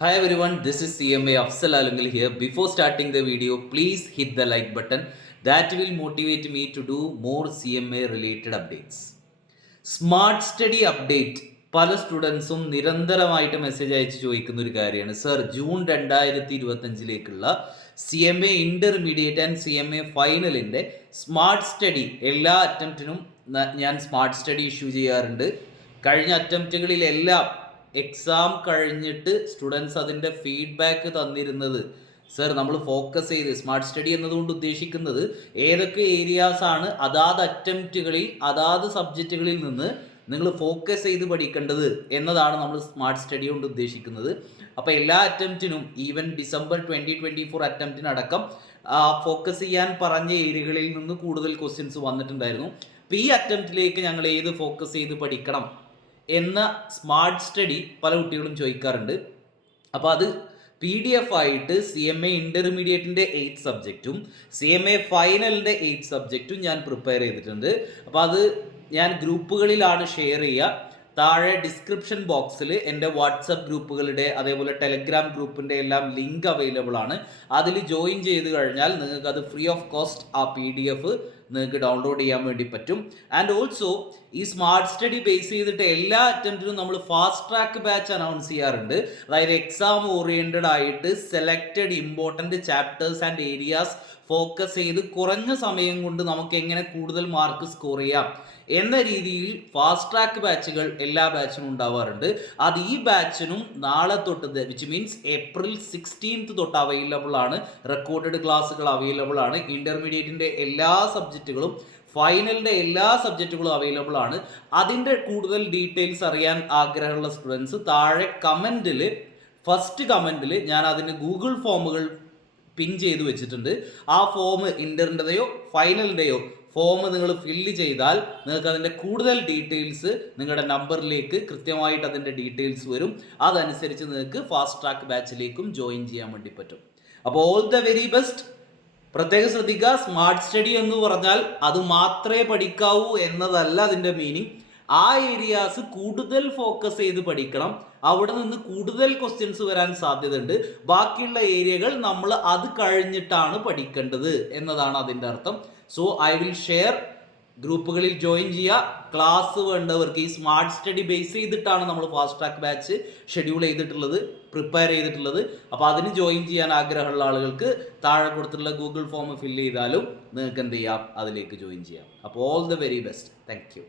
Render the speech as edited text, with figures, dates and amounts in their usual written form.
Hi everyone, this is CMA Afsal Alungal here. Before starting the video, please hit the like button. That will motivate me to do more CMA related updates. Smart study update പല സ്റ്റുഡൻസും നിരന്തരമായിട്ട് message അയച്ച് ചോദിക്കുന്ന ഒരു കാര്യമാണ്. Sir, June 2025 CMA intermediate and CMA ഫൈനലിൻ്റെ smart study എല്ലാ അറ്റംപ്റ്റിനും ഞാൻ സ്മാർട്ട് സ്റ്റഡി ഇഷ്യൂ ചെയ്യാറുണ്ട്. കഴിഞ്ഞ അറ്റംപ്റ്റുകളിലെല്ലാം എക്സാം കഴിഞ്ഞിട്ട് സ്റ്റുഡൻസ് അതിൻ്റെ ഫീഡ്ബാക്ക് തന്നിരുന്നത്, സർ നമ്മൾ ഫോക്കസ് ചെയ്ത് സ്മാർട്ട് സ്റ്റഡി എന്നതുകൊണ്ട് ഉദ്ദേശിക്കുന്നത് ഏതൊക്കെ ഏരിയാസാണ് അതാത് അറ്റംപ്റ്റുകളിൽ അതാത് സബ്ജക്റ്റുകളിൽ നിന്ന് നിങ്ങൾ ഫോക്കസ് ചെയ്ത് പഠിക്കേണ്ടത് എന്നതാണ് നമ്മൾ സ്മാർട്ട് സ്റ്റഡി കൊണ്ട് ഉദ്ദേശിക്കുന്നത്. അപ്പോൾ എല്ലാ അറ്റംപ്റ്റിനും ഈവൻ ഡിസംബർ 2024 അറ്റംപ്റ്റിനടക്കം ഫോക്കസ് ചെയ്യാൻ പറഞ്ഞ ഏരിയകളിൽ നിന്ന് കൂടുതൽ ക്വസ്റ്റ്യൻസ് വന്നിട്ടുണ്ടായിരുന്നു. അപ്പോൾ ഈ അറ്റംപ്റ്റിലേക്ക് ഞങ്ങൾ ഏത് ഫോക്കസ് ചെയ്ത് പഠിക്കണം എന്ന സ്മാർട്ട് സ്റ്റഡി പല കുട്ടികളും ചോദിക്കാറുണ്ട്. അപ്പോൾ അത് PDF ആയിട്ട് CMA ഇൻ്റർമീഡിയറ്റിൻ്റെ 8 സബ്ജക്റ്റും CMA ഫൈനലിൻ്റെ 8 സബ്ജക്റ്റും ഞാൻ പ്രിപ്പയർ ചെയ്തിട്ടുണ്ട്. അപ്പോൾ അത് ഞാൻ ഗ്രൂപ്പുകളിലാണ് ഷെയർ ചെയ്യുക. താഴെ ഡിസ്ക്രിപ്ഷൻ ബോക്സിൽ എൻ്റെ വാട്സപ്പ് ഗ്രൂപ്പുകളുടെ അതേപോലെ ടെലഗ്രാം ഗ്രൂപ്പിൻ്റെ എല്ലാം ലിങ്ക് അവൈലബിൾ ആണ്. അതിൽ ജോയിൻ ചെയ്ത് കഴിഞ്ഞാൽ നിങ്ങൾക്ക് അത് ഫ്രീ ഓഫ് കോസ്റ്റ് ആ PDF നിങ്ങൾക്ക് ഡൗൺലോഡ് ചെയ്യാൻ വേണ്ടി പറ്റും. ആൻഡ് ഓൾസോ ഈ സ്മാർട്ട് സ്റ്റഡി ബേസ് ചെയ്തിട്ട് എല്ലാ അറ്റംപ്റ്റിനും നമ്മൾ ഫാസ്റ്റ് ട്രാക്ക് ബാച്ച് അനൗൺസ് ചെയ്യാറുണ്ട്. അതായത് എക്സാം ഓറിയൻറ്റഡ് ആയിട്ട് selected important chapters and areas focus ചെയ്ത് കുറഞ്ഞ സമയം കൊണ്ട് നമുക്ക് എങ്ങനെ കൂടുതൽ മാർക്ക് സ്കോർ ചെയ്യാം എന്ന രീതിയിൽ ഫാസ്റ്റ് ട്രാക്ക് ബാച്ചുകൾ എല്ലാ ബാച്ചിനും ഉണ്ടാവാറുണ്ട്. അത് ഈ ബാച്ചിനും നാളെ തൊട്ട്, വിച്ച് മീൻസ് April 16 തൊട്ട് അവൈലബിൾ ആണ്. റെക്കോർഡഡ് ക്ലാസ്സുകൾ അവൈലബിൾ ആണ്. ഇൻ്റർമീഡിയറ്റിൻ്റെ എല്ലാ സബ്ജക്റ്റുകളും ഫൈനലിൻ്റെ എല്ലാ സബ്ജക്റ്റുകളും അവൈലബിൾ ആണ്. അതിൻ്റെ കൂടുതൽ ഡീറ്റെയിൽസ് അറിയാൻ ആഗ്രഹമുള്ള സ്റ്റുഡൻസ് താഴെ കമൻറ്റിൽ, ഫസ്റ്റ് കമൻറ്റിൽ ഞാൻ അതിന് ഗൂഗിൾ ഫോമുകൾ പിൻ ചെയ്ത് വെച്ചിട്ടുണ്ട്. ആ ഫോം ഇൻ്ററിൻ്റെയോ ഫൈനലിൻ്റെയോ ഫോം നിങ്ങൾ ഫില്ല് ചെയ്താൽ നിങ്ങൾക്ക് അതിൻ്റെ കൂടുതൽ ഡീറ്റെയിൽസ് നിങ്ങളുടെ നമ്പറിലേക്ക് കൃത്യമായിട്ട് അതിൻ്റെ ഡീറ്റെയിൽസ് വരും. അതനുസരിച്ച് നിങ്ങൾക്ക് ഫാസ്റ്റ് ട്രാക്ക് ബാച്ചിലേക്കും ജോയിൻ ചെയ്യാൻ വേണ്ടി പറ്റും. അപ്പോൾ ഓൾ ദ വെരി ബെസ്റ്റ്. പ്രത്യേകം ശ്രദ്ധിക്കുക, സ്മാർട്ട് സ്റ്റഡി എന്ന് പറഞ്ഞാൽ അത് മാത്രമേ പഠിക്കാവൂ എന്നതല്ല അതിൻ്റെ മീനിങ്. ആ ഏരിയാസ് കൂടുതൽ ഫോക്കസ് ചെയ്ത് പഠിക്കണം. അവിടെ നിന്ന് കൂടുതൽ ക്വസ്റ്റ്യൻസ് വരാൻ സാധ്യതയുണ്ട്. ബാക്കിയുള്ള ഏരിയകൾ നമ്മൾ അത് കഴിഞ്ഞിട്ടാണ് പഠിക്കേണ്ടത് എന്നതാണ് അതിൻ്റെ അർത്ഥം. സോ ഐ വിൽ ഷെയർ, ഗ്രൂപ്പുകളിൽ ജോയിൻ ചെയ്യുക. ക്ലാസ് വേണ്ടവർക്ക് ഈ സ്മാർട്ട് സ്റ്റഡി ബേസ് ചെയ്തിട്ടാണ് നമ്മൾ ഫാസ്റ്റ് ട്രാക്ക് ബാച്ച് ഷെഡ്യൂൾ ചെയ്തിട്ടുള്ളത്, പ്രിപ്പയർ ചെയ്തിട്ടുള്ളത്. അപ്പോൾ അതിന് ജോയിൻ ചെയ്യാൻ ആഗ്രഹമുള്ള ആളുകൾക്ക് താഴെ കൊടുത്തിട്ടുള്ള ഗൂഗിൾ ഫോം ഫില്ല് ചെയ്താലും നിങ്ങൾക്ക് എന്ത് ചെയ്യാം, അതിലേക്ക് ജോയിൻ ചെയ്യാം. അപ്പോൾ all the very best. Thank you.